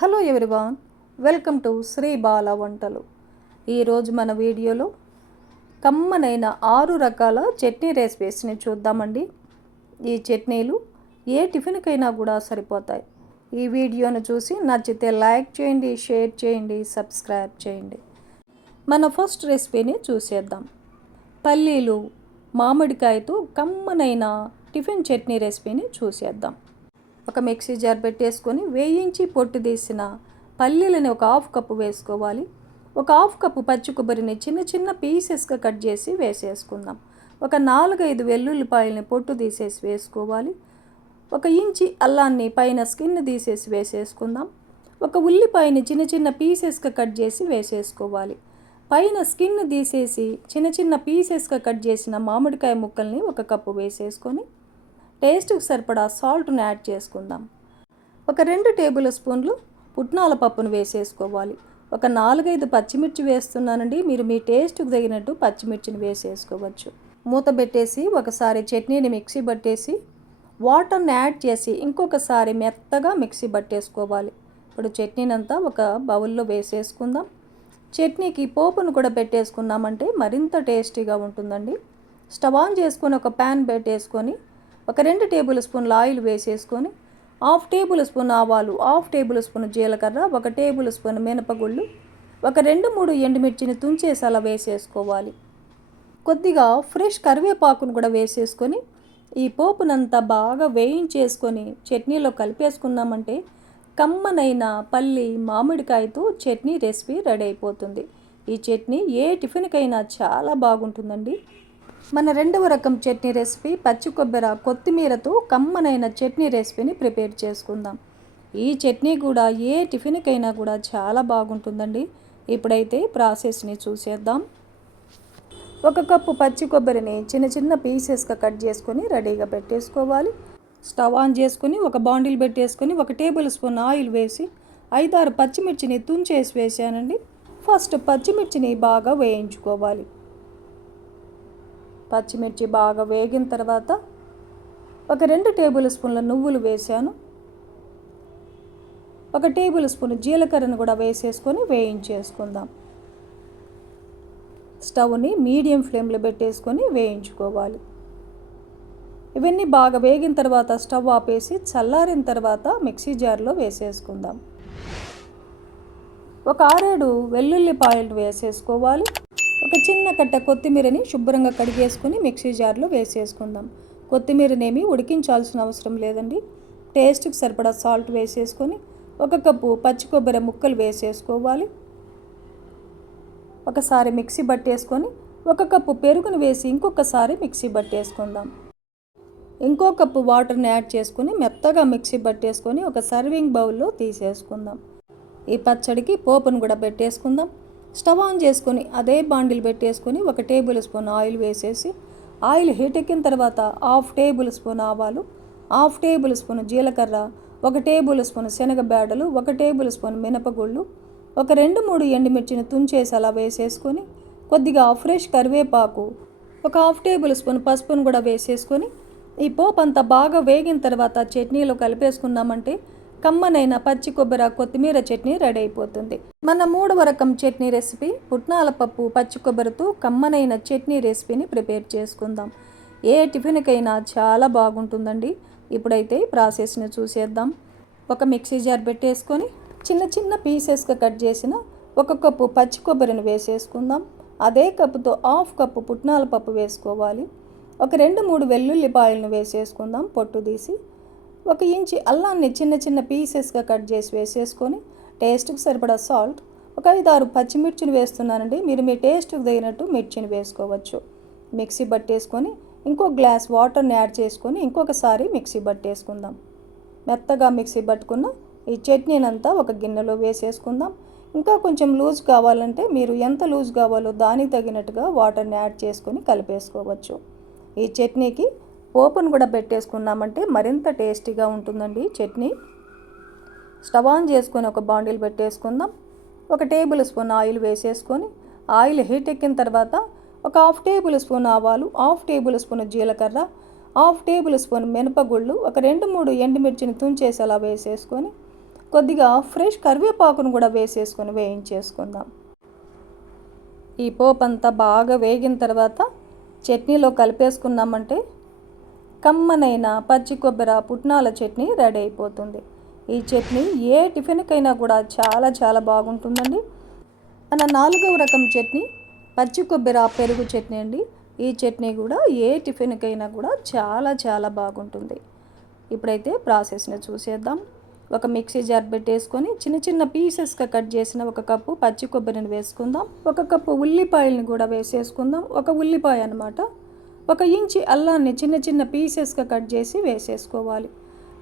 Hello everyone, welcome to Sri Bala Vantalu. ఈరోజు మన వీడియోలో కమ్మనైన 6 రకాల చట్నీ రెసిపీస్ని చూద్దామండి. ఈ చట్నీలు ఏ టిఫిన్కైనా కూడా సరిపోతాయి. ఈ వీడియోను చూసి నచ్చితే లైక్ చేయండి, షేర్ చేయండి, సబ్స్క్రైబ్ చేయండి. మన ఫస్ట్ రెసిపీని చూసేద్దాం. పల్లీలు మామిడికాయతో కమ్మనైన టిఫిన్ చట్నీ రెసిపీని చూసేద్దాం. ఒక మిక్సీ జార్ పెట్టేసుకొని వేయించి పొట్టు తీసిన పల్లీలని ఒక హాఫ్ కప్పు వేసుకోవాలి. ఒక హాఫ్ కప్పు పచ్చి కొబ్బరిని చిన్న చిన్న పీసెస్గా కట్ చేసి వేసేసుకుందాం. ఒక 4-5 వెల్లుల్లిపాయలని పొట్టు తీసేసి వేసుకోవాలి. 1 ఇంచి అల్లాన్ని పైన స్కిన్ తీసేసి వేసేసుకుందాం. ఒక ఉల్లిపాయని చిన్న చిన్న పీసెస్గా కట్ చేసి వేసేసుకోవాలి. పైన స్కిన్ తీసేసి చిన్న చిన్న పీసెస్గా కట్ చేసిన మామిడికాయ ముక్కల్ని 1 కప్పు వేసేసుకొని టేస్ట్కి సరిపడా సాల్ట్ను యాడ్ చేసుకుందాం. ఒక 2 టేబుల్ స్పూన్లు పుట్నాల పప్పును వేసేసుకోవాలి. ఒక 4-5 పచ్చిమిర్చి వేస్తున్నానండి. మీరు మీ టేస్ట్కి తగినట్టు పచ్చిమిర్చిని వేసేసుకోవచ్చు. మూత పెట్టేసి ఒకసారి చట్నీని మిక్సీ పట్టేసి వాటర్ని యాడ్ చేసి ఇంకొకసారి మెత్తగా మిక్సీ పట్టేసుకోవాలి. ఇప్పుడు చట్నీనంతా ఒక బౌల్లో వేసేసుకుందాం. చట్నీకి పోపును కూడా పెట్టేసుకున్నామంటే మరింత టేస్టీగా ఉంటుందండి. స్టవ్ ఆన్ చేసుకొని ఒక ప్యాన్ పెట్టేసుకొని ఒక 2 టేబుల్ స్పూన్ల ఆయిల్ వేసేసుకొని 1/2 టేబుల్ స్పూన్ ఆవాలు, 1/2 టేబుల్ స్పూన్ జీలకర్ర, 1 టేబుల్ స్పూన్ మినపగుళ్ళు, ఒక 2-3 ఎండుమిర్చిని తుంచేసి అలా వేసేసుకోవాలి. కొద్దిగా ఫ్రెష్ కరివేపాకును కూడా వేసేసుకొని ఈ పోపునంతా బాగా వేయించేసుకొని చట్నీలో కలిపేసుకున్నామంటే కమ్మనైన పల్లి మామిడికాయతో చట్నీ రెసిపీ రెడీ అయిపోతుంది. ఈ చట్నీ ఏ టిఫిన్కైనా చాలా బాగుంటుందండి. మన 2వ రకం చట్నీ రెసిపీ పచ్చి కొబ్బరి కొత్తిమీరతో కమ్మనైన చట్నీ రెసిపీని ప్రిపేర్ చేసుకుందాం. ఈ చట్నీ కూడా ఏ టిఫిన్కైనా కూడా చాలా బాగుంటుందండి. ఇప్పుడైతే ప్రాసెస్ని చూసేద్దాం. 1 కప్పు పచ్చి కొబ్బరిని చిన్న చిన్న పీసెస్గా కట్ చేసుకొని రెడీగా పెట్టేసుకోవాలి. స్టవ్ ఆన్ చేసుకొని ఒక బాండిల్ పెట్టేసుకొని 1 టేబుల్ స్పూన్ ఆయిల్ వేసి 5-6 పచ్చిమిర్చిని తుంచేసి వేసానండి. ఫస్ట్ పచ్చిమిర్చిని బాగా వేయించుకోవాలి. పచ్చిమిర్చి బాగా వేగిన తర్వాత ఒక 2 టేబుల్ స్పూన్ల నువ్వులు వేసాను. 1 టేబుల్ స్పూన్ జీలకర్రను కూడా వేసేసుకొని వేయించేసుకుందాం. స్టవ్ని మీడియం ఫ్లేమ్లో పెట్టేసుకొని వేయించుకోవాలి. ఇవన్నీ బాగా వేగిన తర్వాత స్టవ్ ఆపేసి చల్లారిన తర్వాత మిక్సీ జార్లో వేసేసుకుందాం. ఒక 6-7 వెల్లుల్లిపాయలు వేసేసుకోవాలి. ఒక చిన్న కట్ట కొత్తిమీరని శుభ్రంగా కడిగేసుకొని మిక్సీ జార్లో వేసేసుకుందాం. కొత్తిమీరనేమి ఉడికించాల్సిన అవసరం లేదండి. టేస్ట్కి సరిపడా సాల్ట్ వేసేసుకొని 1 కప్పు పచ్చి కొబ్బరి ముక్కలు వేసేసుకోవాలి. ఒకసారి మిక్సీ పట్టేసుకొని 1 కప్పు పెరుగును వేసి ఇంకొకసారి మిక్సీ పట్టేసుకుందాం. ఇంకో కప్పు వాటర్ని యాడ్ చేసుకొని మెత్తగా మిక్సీ పట్టేసుకొని ఒక సర్వింగ్ బౌల్లో తీసేసుకుందాం. ఈ పచ్చడికి పోపును కూడా పెట్టేసుకుందాం. స్టవ్ ఆన్ చేసుకొని అదే బాండిల్ పెట్టేసుకొని 1 టేబుల్ స్పూన్ ఆయిల్ వేసేసి ఆయిల్ హీట్ ఎక్కిన తర్వాత 1/2 టేబుల్ స్పూన్ ఆవాలు, 1/2 టేబుల్ స్పూన్ జీలకర్ర, 1 టేబుల్ స్పూన్ శనగబేడలు, 1 టేబుల్ స్పూన్ మినపగుళ్ళు, ఒక 2-3 ఎండుమిర్చిని తుంచేసి అలా వేసేసుకొని కొద్దిగా ఫ్రెష్ కరివేపాకు, ఒక 1/2 టేబుల్ స్పూన్ పసుపును కూడా వేసేసుకొని ఈ పోపు అంతా బాగా వేగిన తర్వాత చట్నీలో కలిపేసుకున్నామంటే కమ్మనైన పచ్చి కొబ్బరి కొత్తిమీర చట్నీ రెడీ అయిపోతుంది. మన 3వ రకం చట్నీ రెసిపీ పుట్నాల పప్పు పచ్చి కొబ్బరితో కమ్మనైన చట్నీ రెసిపీని ప్రిపేర్ చేసుకుందాం. ఏ టిఫిన్కైనా చాలా బాగుంటుందండి. ఇప్పుడైతే ప్రాసెస్ని చూసేద్దాం. ఒక మిక్సీ జార్ పెట్టేసుకొని చిన్న చిన్న పీసెస్గా కట్ చేసిన 1 కప్పు పచ్చి కొబ్బరిని వేసేసుకుందాం. అదే కప్పుతో 1/2 కప్పు పుట్నాల పప్పు వేసుకోవాలి. ఒక 2-3 వెల్లుల్లిపాయలను వేసేసుకుందాం పొట్టు తీసి. 1 ఇంచి అల్లాన్ని చిన్న చిన్న పీసెస్గా కట్ చేసి వేసేసుకొని టేస్ట్కి సరిపడా సాల్ట్, ఒక 5-6 పచ్చిమిర్చిని వేస్తున్నానండి. మీరు మీ టేస్ట్కి తగినట్టు మిర్చిని వేసుకోవచ్చు. మిక్సీ పట్టేసుకొని ఇంకో గ్లాస్ వాటర్ని యాడ్ చేసుకొని ఇంకొకసారి మిక్సీ పట్టేసుకుందాం. మెత్తగా మిక్సీ పట్టుకున్న ఈ చట్నీనంతా ఒక గిన్నెలో వేసేసుకుందాం. ఇంకా కొంచెం లూజ్ కావాలంటే మీరు ఎంత లూజ్ కావాలో దానికి తగినట్టుగా వాటర్ని యాడ్ చేసుకొని కలిపేసుకోవచ్చు. ఈ చట్నీకి పోపును కూడా పెట్టేసుకున్నామంటే మరింత టేస్టీగా ఉంటుందండి చట్నీ. స్టవ్ ఆన్ చేసుకొని ఒక బాండిల్ పెట్టేసుకుందాం. 1 టేబుల్ స్పూన్ ఆయిల్ వేసేసుకొని ఆయిల్ హీట్ ఎక్కిన తర్వాత ఒక 1/2 టేబుల్ స్పూన్ ఆవాలు, 1/2 టేబుల్ స్పూన్ జీలకర్ర, 1/2 టేబుల్ స్పూన్ మినపగుళ్ళు, ఒక 2-3 ఎండుమిర్చిని తుంచేసి అలా వేసేసుకొని కొద్దిగా ఫ్రెష్ కరివేపాకును కూడా వేసేసుకొని వేయించేసుకుందాం. ఈ పోపు అంతా బాగా వేగిన తర్వాత చట్నీలో కలిపేసుకున్నామంటే కమ్మనైన పచ్చి కొబ్బరి పుట్నాల చట్నీ రెడీ అయిపోతుంది. ఈ చట్నీ ఏ టిఫిన్కైనా కూడా చాలా చాలా బాగుంటుందండి. మన 4వ రకం చట్నీ పచ్చి కొబ్బరి పెరుగు చట్నీ అండి. ఈ చట్నీ కూడా ఏ టిఫిన్కైనా కూడా చాలా చాలా బాగుంటుంది. ఇప్పుడైతే ప్రాసెస్ని చూసేద్దాం. ఒక మిక్సీ జార్ పెట్టేసుకొని చిన్న చిన్న పీసెస్గా కట్ చేసిన 1 కప్పు పచ్చి కొబ్బరిని వేసుకుందాం. 1 కప్పు ఉల్లిపాయలను కూడా వేసేసుకుందాం. 1 ఉల్లిపాయ అన్నమాట. 1 ఇంచి అల్లాన్ని చిన్న చిన్న పీసెస్గా కట్ చేసి వేసేసుకోవాలి.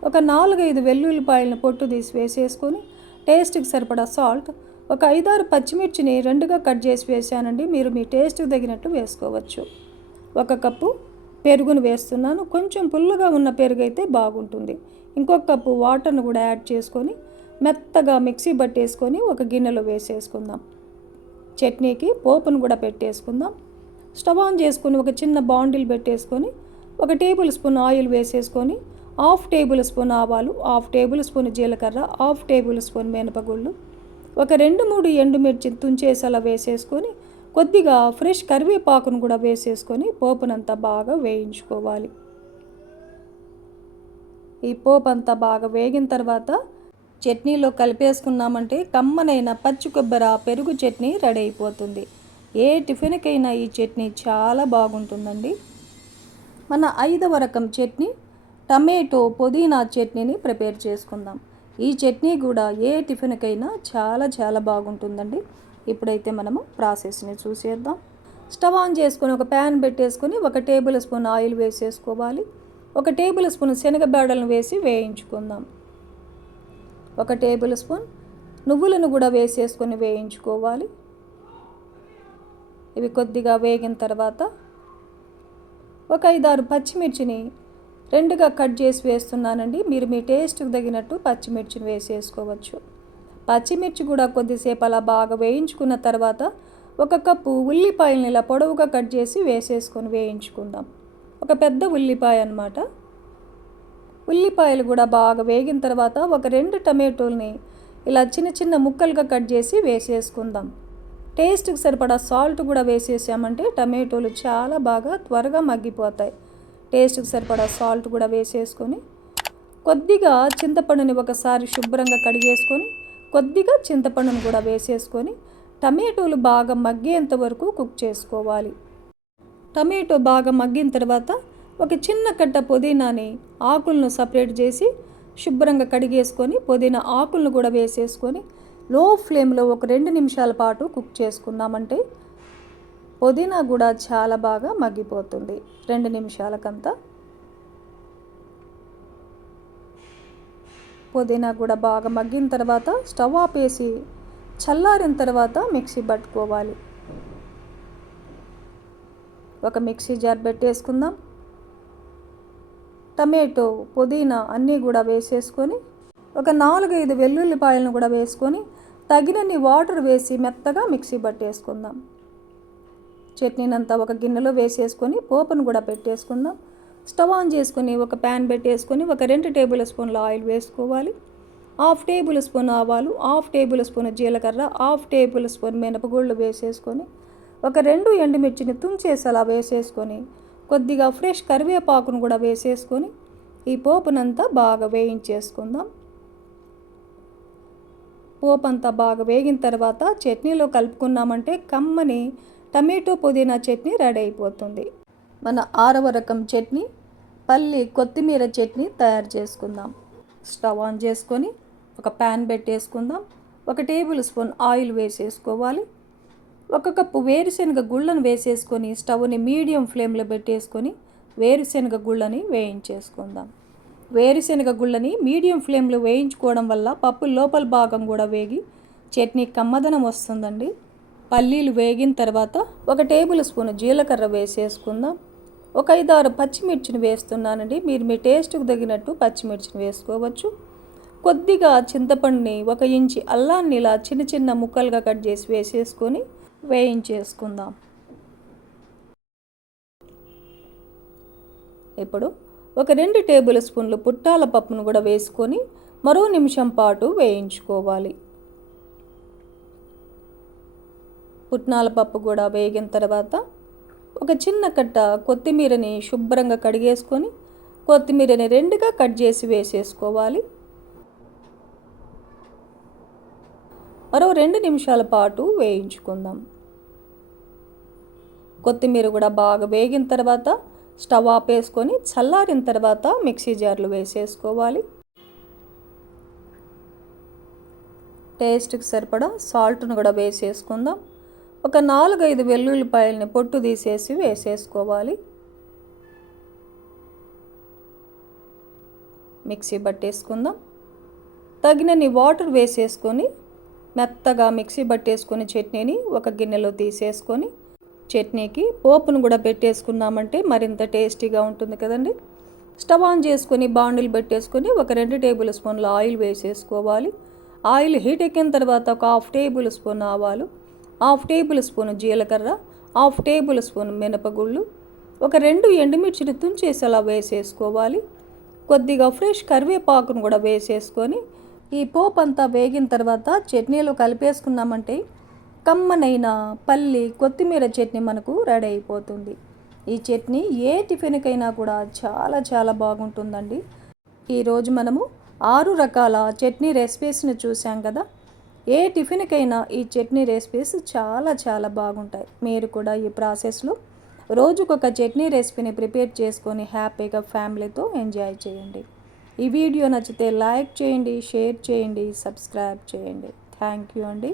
ఒక 4-5 వెల్లుల్లిపాయలను పొట్టు తీసి వేసేసుకొని టేస్ట్కి సరిపడా సాల్ట్, ఒక 5-6 పచ్చిమిర్చిని 2గా కట్ చేసి వేసానండి. మీరు మీ టేస్ట్కి తగినట్టు వేసుకోవచ్చు. 1 కప్పు పెరుగును వేస్తున్నాను. కొంచెం పుల్లగా ఉన్న పెరుగు అయితే బాగుంటుంది. ఇంకొక కప్పు వాటర్ను కూడా యాడ్ చేసుకొని మెత్తగా మిక్సీ పట్టేసుకొని ఒక గిన్నెలో వేసేసుకుందాం. చట్నీకి పోపును కూడా పెట్టేసుకుందాం. స్టవ్ ఆన్ చేసుకొని ఒక చిన్న బాండిల్ పెట్టేసుకొని 1 టేబుల్ స్పూన్ ఆయిల్ వేసేసుకొని 1/2 టేబుల్ స్పూన్ ఆవాలు, 1/2 టేబుల్ స్పూన్ జీలకర్ర, 1/2 టేబుల్ స్పూన్ మినపగుళ్ళు, ఒక 2-3 ఎండుమిర్చి తుంచేసి అలా వేసేసుకొని కొద్దిగా ఫ్రెష్ కరివేపాకును కూడా వేసేసుకొని పోపునంతా బాగా వేయించుకోవాలి. ఈ పోపు అంతా బాగా వేగిన తర్వాత చట్నీలో కలిపేసుకున్నామంటే కమ్మనైన పచ్చి కొబ్బరి పెరుగు చట్నీ రెడీ అయిపోతుంది. ఏ టిఫిన్కైనా ఈ చట్నీ చాలా బాగుంటుందండి. మన 5వ రకం చట్నీ టమాటో పుదీనా చట్నీని ప్రిపేర్ చేసుకుందాం. ఈ చట్నీ కూడా ఏ టిఫిన్కైనా చాలా చాలా బాగుంటుందండి. ఇప్పుడైతే మనము ప్రాసెస్ని చూసేద్దాం. స్టవ్ ఆన్ చేసుకొని ఒక ప్యాన్ పెట్టేసుకొని 1 టేబుల్ స్పూన్ ఆయిల్ వేసేసుకోవాలి. 1 టేబుల్ స్పూన్ శనగబేడలను వేసి వేయించుకుందాం. 1 టేబుల్ స్పూన్ నువ్వులను కూడా వేసేసుకొని వేయించుకోవాలి. ఇవి కొద్దిగా వేగిన తర్వాత ఒక 5-6 పచ్చిమిర్చిని 2గా కట్ చేసి వేస్తున్నానండి. మీరు మీ టేస్ట్కి తగినట్టు పచ్చిమిర్చిని వేసేసుకోవచ్చు. పచ్చిమిర్చి కూడా కొద్దిసేపు అలా బాగా వేయించుకున్న తర్వాత 1 కప్పు ఉల్లిపాయలను ఇలా పొడవుగా కట్ చేసి వేసేసుకొని వేయించుకుందాం. ఒక పెద్ద ఉల్లిపాయ అన్నమాట. ఉల్లిపాయలు కూడా బాగా వేగిన తర్వాత ఒక 2 టమాటోల్ని ఇలా చిన్న చిన్న ముక్కలుగా కట్ చేసి వేసేసుకుందాం. టేస్ట్కి సరిపడా సాల్ట్ కూడా వేసేసామంటే టమాటోలు చాలా బాగా త్వరగా మగ్గిపోతాయి. టేస్ట్కి సరిపడా సాల్ట్ కూడా వేసేసుకొని కొద్దిగా చింతపండుని ఒకసారి శుభ్రంగా కడిగేసుకొని కొద్దిగా చింతపండును కూడా వేసేసుకొని టమాటోలు బాగా మగ్గేంత వరకు కుక్ చేసుకోవాలి. టమాటో బాగా మగ్గిన తర్వాత ఒక చిన్న కట్ట పుదీనాని ఆకులను సపరేట్ చేసి శుభ్రంగా కడిగేసుకొని పుదీనా ఆకులను కూడా వేసేసుకొని లో ఫ్లేమ్లో ఒక 2 నిమిషాల పాటు కుక్ చేసుకున్నామంటే పుదీనా కూడా చాలా బాగా మగ్గిపోతుంది. 2 నిమిషాలకంతా పుదీనా కూడా బాగా మగ్గిన తర్వాత స్టవ్ ఆపేసి చల్లారిన తర్వాత మిక్సీ పట్టుకోవాలి. ఒక మిక్సీ జార్ పెట్టేసుకుందాం. టమాటో పుదీనా అన్నీ కూడా వేసేసుకొని ఒక 4-5 వెల్లుల్లిపాయలను కూడా వేసుకొని తగినన్ని వాటర్ వేసి మెత్తగా మిక్సీ పట్టేసుకుందాం. చట్నీనంతా ఒక గిన్నెలో వేసేసుకొని పోపును కూడా పెట్టేసుకుందాం. స్టవ్ ఆన్ చేసుకొని ఒక ప్యాన్ పెట్టేసుకొని ఒక 2 టేబుల్ స్పూన్ల ఆయిల్ వేసుకోవాలి. 1/2 టేబుల్ స్పూన్ ఆవాలు, 1/2 టేబుల్ స్పూన్ జీలకర్ర, 1/2 టేబుల్ స్పూన్ మినపగుళ్ళు వేసేసుకొని ఒక 2 ఎండుమిర్చిని తుంచేసి అలా వేసేసుకొని కొద్దిగా ఫ్రెష్ కరివేపాకును కూడా వేసేసుకొని ఈ పోపునంతా బాగా వేయించేసుకుందాం. పోపు అంతా బాగా వేగిన తర్వాత చట్నీలో కలుపుకున్నామంటే కమ్మని టమాటో పుదీనా చట్నీ రెడీ అయిపోతుంది. మన 6వ రకం చట్నీ పల్లి కొత్తిమీర చట్నీ తయారు చేసుకుందాం. స్టవ్ ఆన్ చేసుకొని ఒక ప్యాన్ పెట్టేసుకుందాం. 1 టేబుల్ స్పూన్ ఆయిల్ వేసేసుకోవాలి. 1 కప్పు వేరుశనగ గుళ్ళను వేసేసుకొని స్టవ్ని మీడియం ఫ్లేమ్లో పెట్టేసుకొని వేరుశనగ గుళ్ళని వేయించేసుకుందాం. వేరుశనగ గుళ్ళని మీడియం ఫ్లేమ్లో వేయించుకోవడం వల్ల పప్పు లోపల భాగం కూడా వేగి చట్నీ కమ్మదనం వస్తుందండి. పల్లీలు వేగిన తర్వాత 1 టేబుల్ స్పూన్ జీలకర్ర వేసేసుకుందాం. ఒక 5-6 పచ్చిమిర్చిని వేస్తున్నానండి. మీరు మీ టేస్ట్కి తగినట్టు పచ్చిమిర్చిని వేసుకోవచ్చు. కొద్దిగా చింతపండుని 1 ఇంచి అల్లాన్ని ఇలా చిన్న చిన్న ముక్కలుగా కట్ చేసి వేసేసుకొని వేయించేసుకుందాం. ఇప్పుడు ఒక 2 టేబుల్ స్పూన్లు పుట్నాల పప్పును కూడా వేసుకొని మరో నిమిషం పాటు వేయించుకోవాలి. పుట్నాల పప్పు కూడా వేగిన తర్వాత ఒక చిన్న కట్ట కొత్తిమీరని శుభ్రంగా కడిగేసుకొని కొత్తిమీరని రెండుగా కట్ చేసి వేసేసుకోవాలి. మరో 2 నిమిషాల పాటు వేయించుకుందాం. కొత్తిమీర కూడా బాగా వేగిన తర్వాత స్టవ్ ఆపేసుకొని చల్లారిన తర్వాత మిక్సీ జార్లో వేసేసుకోవాలి. టేస్ట్కి సరిపడా సాల్ట్ను కూడా వేసేసుకుందాం. ఒక 4-5 వెల్లుల్లిపాయలని పొట్టు తీసేసి వేసేసుకోవాలి. మిక్సీ పట్టేసుకుందాం. తగినన్ని వాటర్ వేసేసుకొని మెత్తగా మిక్సీ పట్టేసుకొని చట్నీని ఒక గిన్నెలో తీసేసుకొని చట్నీకి పోపును కూడా పెట్టేసుకున్నామంటే మరింత టేస్టీగా ఉంటుంది కదండి. స్టవ్ ఆన్ చేసుకొని బాండిల్ పెట్టేసుకొని ఒక 2 టేబుల్ స్పూన్ల ఆయిల్ వేసేసుకోవాలి. ఆయిల్ హీట్ ఎక్కిన తర్వాత ఒక 1/2 టేబుల్ స్పూన్ ఆవాలు, 1/2 టేబుల్ స్పూన్ జీలకర్ర, 1/2 టేబుల్ స్పూన్ మినపగుళ్ళు, ఒక 2 ఎండుమిర్చిని తుంచేసి అలా వేసేసుకోవాలి. కొద్దిగా ఫ్రెష్ కరివేపాకును కూడా వేసేసుకొని ఈ పోపు అంతా వేగిన తర్వాత చట్నీలో కలిపేసుకున్నామంటే కమ్మనైన పల్లి కొత్తిమీర చట్నీ మనకు రెడీ అయిపోతుంది. ఈ చట్నీ ఏ టిఫిన్కైనా కూడా చాలా చాలా బాగుంటుందండి. ఈరోజు మనము 6 రకాల చట్నీ రెసిపీస్ని చూసాం కదా. ఏ టిఫిన్కైనా ఈ చట్నీ రెసిపీస్ చాలా చాలా బాగుంటాయి. మీరు కూడా ఈ ప్రాసెస్లో రోజుకొక చట్నీ రెసిపీని ప్రిపేర్ చేసుకొని హ్యాపీగా ఫ్యామిలీతో ఎంజాయ్ చేయండి. ఈ వీడియో నచ్చితే లైక్ చేయండి, షేర్ చేయండి, సబ్స్క్రైబ్ చేయండి. థ్యాంక్ యూ అండి.